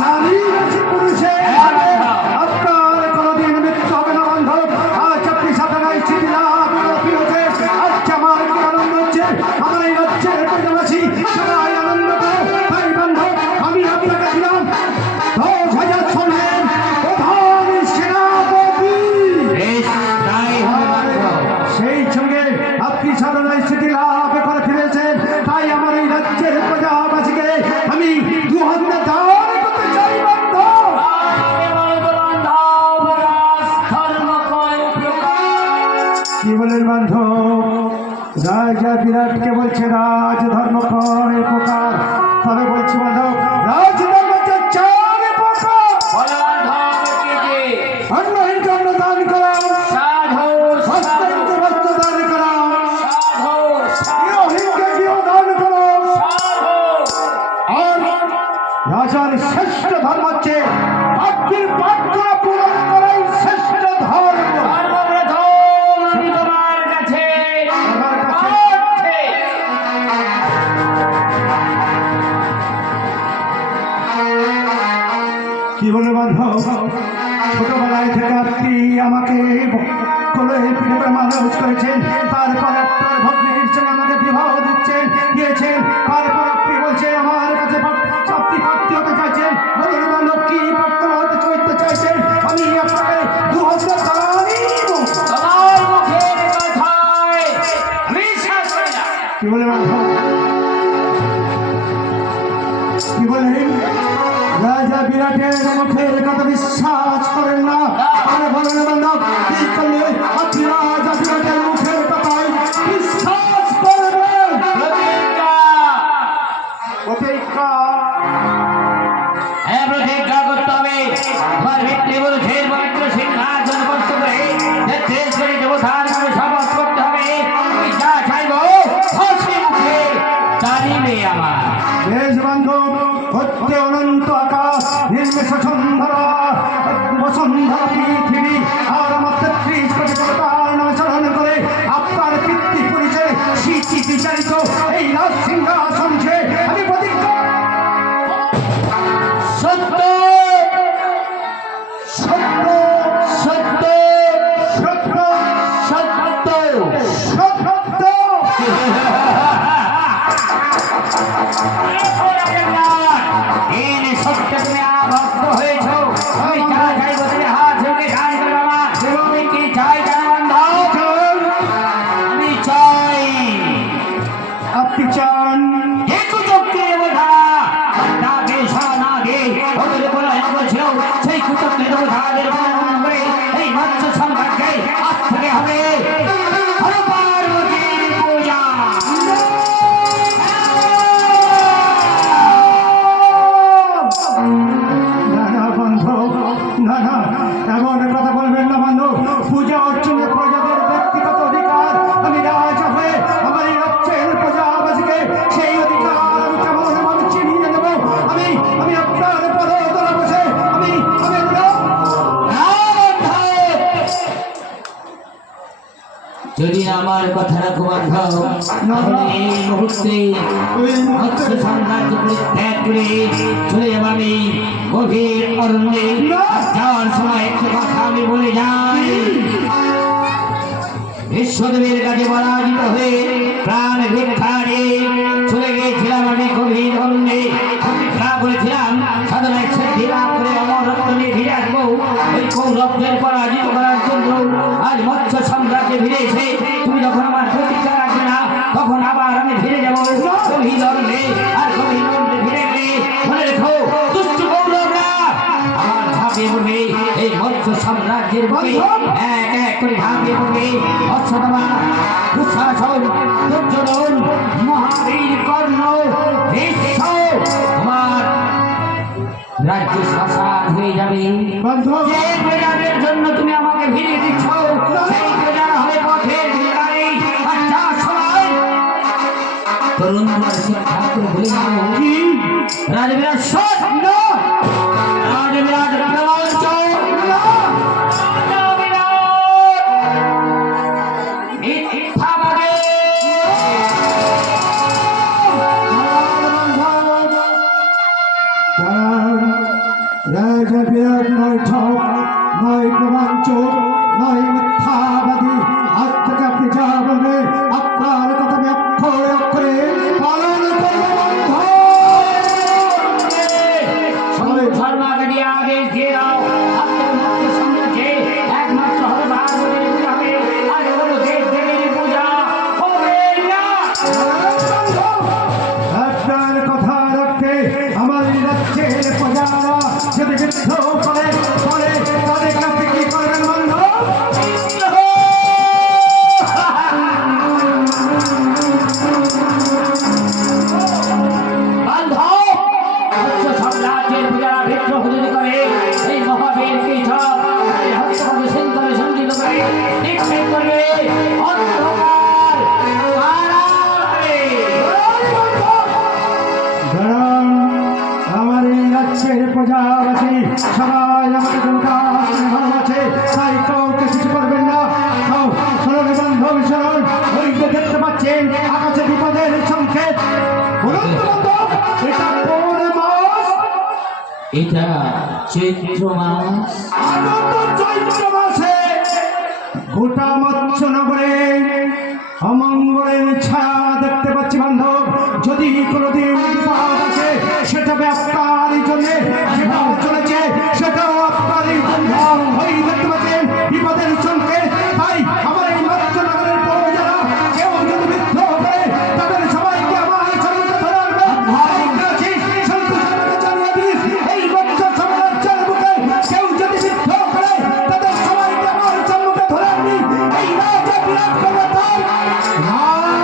নারী বেশি পুরুষে আপনার কোনোদিন মৃত্যু হবে না বান্ধব। আজ আপনি সাধনায় স্থিতি লাভ হয়েছে। আজকে আমার কি আনন্দ হচ্ছে, আমার এই রাজ্যের প্রজাবাসী সবাই আনন্দ করো। তাই বান্ধব আমি আপনাকে দিলাম 10,000 সৈন্যের প্রধান সেনাপতি। সেই সঙ্গে আপনি সাধনায় স্থিতি লাভ করে ফিরেছেন, তাই আমার এই রাজ্যের প্রজাবাসীকে আমি 2,000 দান করতে চাই বান্ধব। কি বলেন বান্ধব? রাজা বিরাটকে বলছে রাজ ধর্ম কয় প্রকার, তবে বলছি বান্ধব রাজ ধর্ম হচ্ছে 4 প্রকার। অন্নহীনকে অন্ন দান করা, বস্ত্রহীনকে বস্ত্র দান করা, গৃহহীনকে গৃহ দান করা। আর রাজার শ্রেষ্ঠ ধর্ম হচ্ছে পাখির প্রার্থনা পূরণ করাই শ্রেষ্ঠ ধর্ম। কি বলে বান্ধব? ছোটবেলায় থেকে আপনি আমাকে কোলে পিঠে করে মানুষ করেছেন, তারপর আপনার ভগ্নির সঙ্গে আমাকে বিবাহ দিয়েছেন, তারপর আপনি বলছেন আমার কাছে আপনি ভক্তি হতে চাইছেন। বলুন বান্ধব কি ভক্ত হতে চলতে চাইছেন? আমি আপনাকে 2,000 টাকা দিব। কি বলে বান্ধব? কি বলেন? রাজা বিরাটের মুখের কথা বিশ্বাস করেন না? আরে বলেন বান্ধব কি করলে আপনি রাজা বিরাটের মুখের কথায় বিশ্বাস করবেন? প্রতিজ্ঞা করতে হবে। আমার ভিত্তি বলেছে পবিত্র সিংহাসন বস্তু করে দেশ করে দেবতার নামে শপথ করতে হবে। আমি যা চাইব হাসি মুখে জানিবে আমার। বেশ বান্ধব, হচ্ছে অনন্ত আকাশ, নির্মেষ সন্ধ্যা বসুন্ধরা পৃথিবী আর আমার 33 কোটি দেবতার নামে স্মরণ করে আপনার পিতৃ পরিচয় স্মৃতি বিচারিত এই রাজ সিংহাসন যে আমি প্রতিজ্ঞা সত্য সত্য সত্য সত্য সত্য সত্য সত্য তুমি আভক্ত হয়েছ। আমি যা চাইব তুমি হাত ঝুঁকে গান করবে আমার। তুমি কি চাই জানো বান্ধব? আমি চাই আপনি চান সেই কুচক্রী দেবতাদের এই মৎস্য সম্রাটকে আজ থেকে হবে পার্বতীর পূজা। না না বান্ধব, না না এমন কথা বলবেন না বান্ধব। পূজা অর্চনে প্রজাদের ব্যক্তিগত অধিকার। আমি রাজা হয়ে আমার এই রাজ্যের প্রজাবাসীকে সেই অধিকার আমি কেমন ভাবে চিনিয়ে দেব। আমি আমি আপনার পদতলে বসে আমি যদি আমার কথা রাখো বান্ধব, এই মুহূর্তে মৎস্য সাম্রাজ্য ত্যাগ করে চলে যাব আমি গভীর অরণ্যে। যাওয়ার সময় একটা কথা আমি বলে যাই, বিশ্বদেবের কাছে পরাজিত হয়ে প্রাণ ভিক্ষা নিয়ে চলে গিয়েছিলাম আমি গভীর অরণ্যে। প্রতিজ্ঞা করেছিলাম সাধনায় সিদ্ধি লাভ করে অমরত্ব নিয়ে ফিরে আসবো। ওই কৌরবদের পরাজিত করার জন্য আজ মৎস্য সাম্রাজ্যে ফিরে এসে তুমি যখন আমার প্রতিজ্ঞা রাখবে না, তখন আবার আমি ফিরে যাবো গভীর অরণ্যে। আর গভীর অরণ্যে ফিরে গেলে মনে রেখো দুষ্ট কৌরবরা আমার ঝাঁপিয়ে পড়বে এই মৎস্য সাম্রাজ্যের বুকে। এক এক করে ঝাঁপিয়ে পড়বে অশ্বত্থামা, দুঃশাসন, দুর্যোধন, মহাবীর, কর্ণ, ভীষ্ম। আমার রাজ্য শ্মশান হয়ে যাবে। যে প্রজাদের জন্য তুমি আমাকে ফিরিয়ে দিচ্ছ সেই প্রজারা হবে পথের ভিখারি। আর যার সময় তরুণ শিক্ষা করে বলে যাব কি রাজবিরাট সত্য রাজবিরাট রাজবংশ রাজা বিরাট নয় ঠক নয় প্রমাঞ্চক নয় মিথ্যাবাদী। আজ থেকে আপনি যা বলবে আপনার কথা আমি অক্ষরে অক্ষরে পালন করব বন্ধু। শর্মাকে দিয়ে আদেশ দিয়ে দাও, আজকের মুক্ত সম্রাটকে একমাত্র হরবার বলে বুঝাবে, আর হলো দেব দেবীর পূজা হবে না। আপনার কথা রাখতে আমার রাজ্যের প্রজারা যদি বিদ্রোহ করে তাদের কাছে কি করবেন বন্ধু? সম্রাজ্যের পূজারা বিদ্রোহ যদি করে এই মহাবীরকে সব হস্তপদে সিন্ধরে সঞ্চিত করে নিক্ষেপ করবে অন্ধকার কারাগারে। দাঁড়ান, আমার এই রাজ্যের প্রজাবাসী সবাই আমার ভালোবাসে, তাই কাউকে কিছু করবেন না। শুনুন বান্ধব শুনুন, ওই যে দেখতে পাচ্ছেন আকাশে বিপদের সংকেত। বলুন তো বান্ধব, এটা কোন মাস? এটা চৈত্র মাস। আগত চৈত্র মাসে গোটা মৎস্যনগরে অমঙ্গলের ছায়া দেখতে পাচ্ছি বান্ধব। যদি কোনোদিন বিপদ আছে সেটা আপনারই জন্য, জীবন চলেছে সেটাও আপনারই জন্য। ওই দেখতে পাচ্ছেন বিপদের সংকেত। তাই আমার এই মৎস্যনগরের প্রজারা কেউ যদি বিদ্রোহ করে তাদের সবাইকে আমার সম্মুখে ধরে আনবে। সন্তোষকে জানিয়ে দিস, এই মৎস্য সাম্রাজ্যের বুকে কেউ যদি বিদ্রোহ করে তাদের সবাইকে আমার সম্মুখে ধরে আনবি। এই রাজা বিরাট ক্ষমতার রাজা।